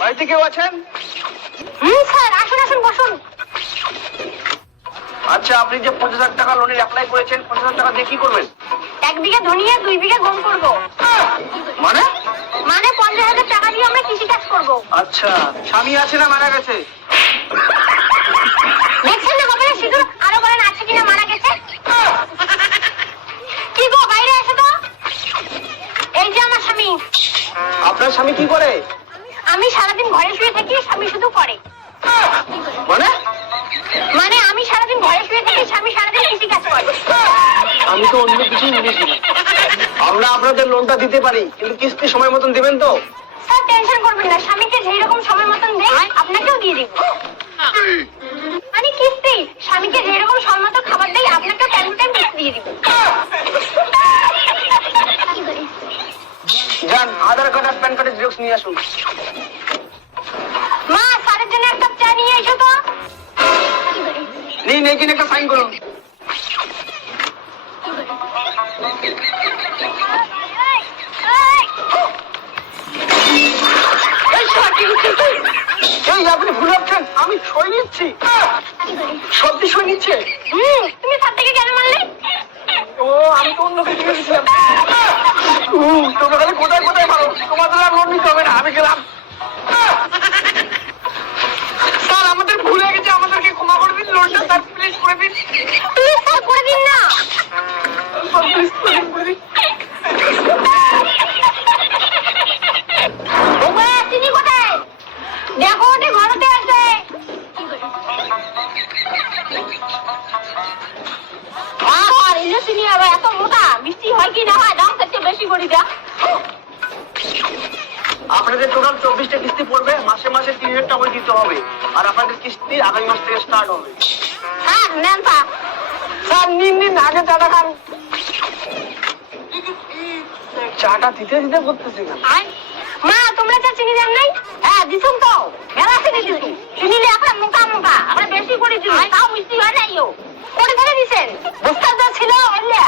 বাড়িতে কেউ আছেন? হুম স্যার আসুন আসুন বসুন। আচ্ছা আপনি যে পঞ্চাশ হাজার টাকা লোনের অ্যাপ্লাই করেছেন পঞ্চাশ হাজার টাকা দিয়ে কি করবেন? এক বিঘা ধনিয়া দুই বিঘা গম করব। মানে? মানে পঞ্চাশ হাজার টাকা দিয়ে আমরা কৃষি কাজ করব। আচ্ছা স্বামী আছে না মারা গেছে? দেখছেন না কপালে সিঁদুর আরও বলেন আছে কিনা মারা গেছে? কি গো বাইরে এসো তো। এই যে আমার স্বামী। আপনার স্বামী কি করে? আমি সারাদিন ঘরে শুয়ে থাকি স্বামী শুধু করে। মানে? মানে আমি সারাদিন ঘরে শুয়ে থাকি স্বামী সারাদিন কৃষি কাজ করে। আমি তো অন্য কিছু ভেবেছিলাম আমরা আপনাদের লোনটা দিতে পারি কিন্তু কিস্তি সময় মতন দিবেন তো? স্যার টেনশন করবেন না স্বামীকে যেই রকম সময় মতন দেয় আপনাকেও দিয়ে দিব মানে কিস্তি স্বামীকে যেই রকম সময় মতো খাবার দেয় আপনাকেও টাইম টাইম কিস্তি দিয়ে দিব যান আধার কার্ড আর প্যান কার্ডের জেরক্স নিয়ে আসুন। মা স্যারের জন্য এক কাপ চা নিয়ে এসো তো। নিন এখানে একটা সাইন করুন। এই আপনি ভুল ভাবছেন। আমি সই নিচ্ছি। সত্যি সই নিচ্ছে? তুমি স্যার থেকে কেন মারলে? ও আমি তো অন্য কিছু ভেবেছিলাম। তোমরা খালি কোথায় কোথায় মারো? তোমাদের আর আমি গেলাম। স্যার, আমাদের ভুল হয়ে গেছে, আমাদেরকে ক্ষমা করে দিন, লোনটা স্যার প্লিজ করে দিন। প্লিজ স্যার, করে দিন না। দেখো ওটি ঘরতে আছে। এত মোটা, মিষ্টি হয় কি না হয়, দাম থেকে বেশি করে দেয়া। আপনাদের টোটাল চব্বিশটা কিস্তি পড়বে মাসে মাসে তিন হাজার টাকা দিতে হবে। আর আপনাদের কিস্তি আগামী মাস থেকে স্টার্ট হবে। হ্যাঁ নেন স্যার। নিন নিন আগে চাটা খান। চাটা দিতে দিতে করতেছি না। মা তোমরা যা চিনি দেন নাই? হ্যাঁ দিছুন তো। মেলা চিনি চিনি লে একটা মোটা মোটা আমরা বেশি করে দিই তাও মিষ্টি হয় নাই ও। করে ধরে দিছেন। যা ছিল অল্যা